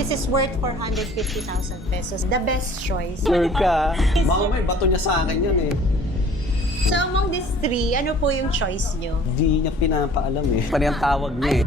This is worth 450,000 pesos. The best choice. Sure ka? Baka may bato niya sa akin yun eh. So among these three, ano po yung choice nyo? Hindi niya pinapaalam eh. Parang tawag niya eh.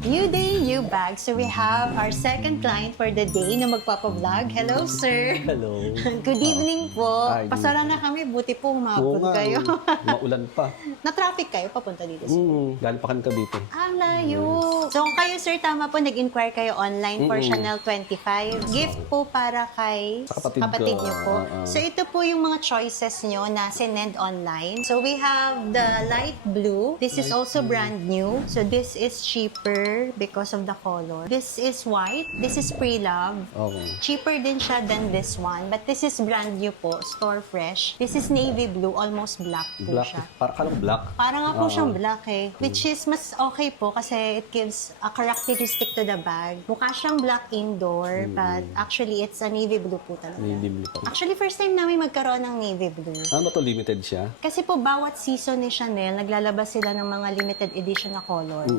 New day, new bag. So we have our second client for the day na magpapa-vlog. Hello, sir. Hello. Good evening po. Hi. Pasara na kami. Buti po Oo umabot nga, kayo. maulan pa. Na-traffic kayo papunta dito, sir? Galing pa kami Cavite. Ang layo. So kayo, sir, tama po, nag-inquire kayo online for Chanel 25. Gift po para kay Sa kapatid ko. niyo po. So ito po yung mga choices nyo na sinend online. So we have the light blue. This is also brand new. So this is cheaper because of the color. This is white. This is pre-love. Okay. Cheaper din siya than this one. But this is brand new po. Store fresh. This is navy blue. Almost black po Black. siya. Para ka lang black. Parang nga po siyang black eh. Which is mas okay po kasi it gives a characteristic to the bag. Mukha siyang black indoor, but actually it's a navy blue po talaga. Navy blue pa. Actually, first time namin magkaroon ng navy blue. Ano ba to? Limited siya? Kasi po, bawat season ni Chanel, naglalabas sila ng mga limited edition na colors.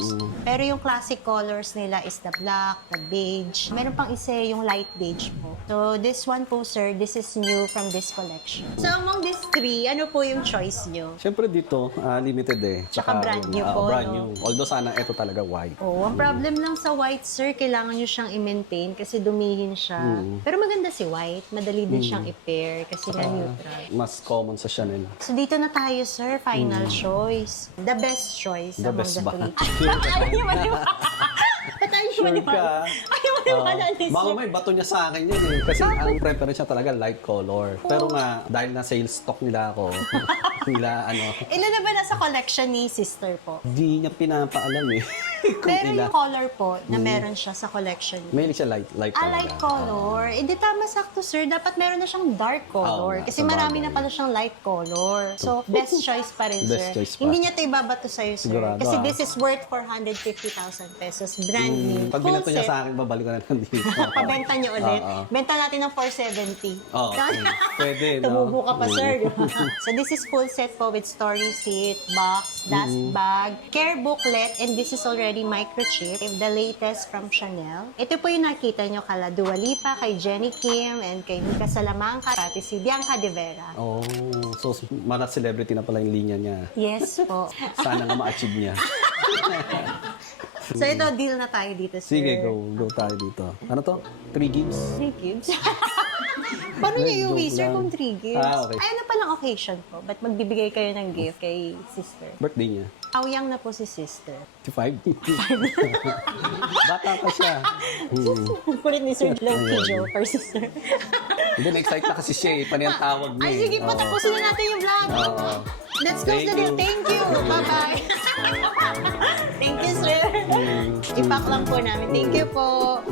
Pero yung classic colors nila is the black, the beige. Meron pang isa yung light beige po. So, this one po, sir, this is new from this collection. So, among these three, ano po yung choice nyo? Siyempre dito, limited eh. Tsaka brand new po, Brand no? new. Although sana ito talaga white. Oh, ang problem lang sa white, sir, kailangan nyo siyang i-maintain kasi dumihin siya. Pero maganda si white. Madali din siyang i-pair kasi nga neutral. Mas common sa Chanel. So, dito na tayo, sir. Final choice. The best choice The among best the ba? three. Ayaw niyo maniwala. Ba't ayaw niyo Sure maniwala? ka? Ayaw maniwala ni Baka sir. may bato niya sa akin yun eh. Kasi ang preference niya talaga light color. Pero nga, dahil na sales stock nila ako, Ilan na ba nasa collection ni sister po? hindi niya pinapaalam eh. Kung Pero ilan. yung color po na meron siya sa collection niya. Mahilig siya light talaga. Light color. Hindi tama sakto, sir. Dapat meron na siyang dark color. Oo nga, Kasi sa marami bagay. na pala siyang light color. So, best choice pa rin, Best sir. choice pa. Hindi niya ito ibabato sa'yo, sir. Sigurado, Kasi ah. this is worth 450,000 pesos. Brand new. Pag Full binato niya set. sa akin, babalik ko na lang dito. Pabenta niyo ulit. Oo. Benta natin ng 470. Oo, pwede, no? Tumubo ka pa, sir. So, this is full set po with story seat, box, dust bag, care booklet, and this is already microchip. The latest from Chanel. Ito po yung nakita nyo kala Dua Lipa, kay Jenny Kim, and kay Mika Salamanca, pati si Bianca De Vera. Oh, so mga celebrity na pala yung linya niya. Yes po. Sana nga ma-achieve niya. So, ito, deal na tayo dito, sir. Sige, go tayo dito. Ano to? 3 gigs? 3 gifts. Paano niyo iuwi, Joke sir, lang. kung 3 gifts? Okay. Ay, ano palang occasion po? Ba't magbibigay kayo ng gift kay sister? Birthday niya. Awyang na po si sister. 5? Bata pa siya. Kulit ni Sir Low-key joker, sister. Hindi, na-excite na kasi siya eh. Panay ang tawag niya Ay, eh. sige po, Oo. tapusin na natin yung vlog. Oo. Let's close the Thank deal. you. Thank you. Bye-bye. Thank you, sir. Ipak lang po namin. Thank you po.